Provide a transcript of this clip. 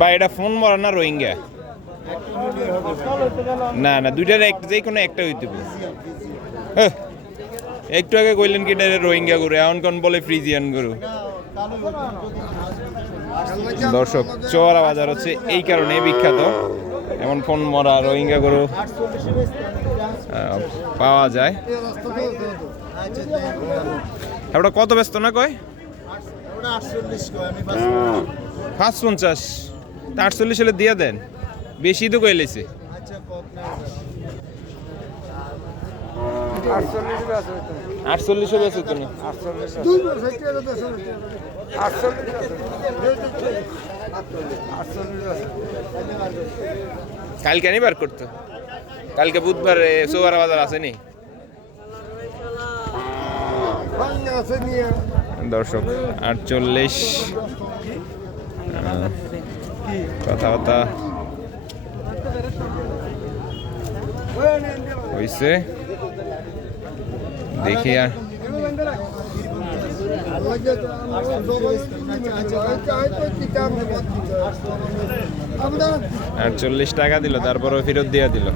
ভাই এটা ফোন মরা না রোহিঙ্গা? না না, দুইটার যে কোনো একটা হইতে হবে। একটু আগে কইলেন কি এটা রোহিঙ্গা গরু, এখন কোন বলে ফ্রিজিয়ান গরু। দর্শক, চোয়ারা বাজার হচ্ছে এই কারণে বিখ্যাত, এমন ফোন মরা রোহিঙ্গা গরু পাওয়া যায়। ওটা কত ব্যস্ত না কয়? 550, 48 হলে দিয়ে দেন, বেশি তো কইলেছে। 48 বেচো তুমি? কালকে নিবার করতো, কালকে বুধবার চৌবারা বাজার আসেনি। দর্শক 48 কথাবার্তা হয়েছে, দেখি। 48 টাকা দিল, তারপরও ফেরত দিয়ে দিল।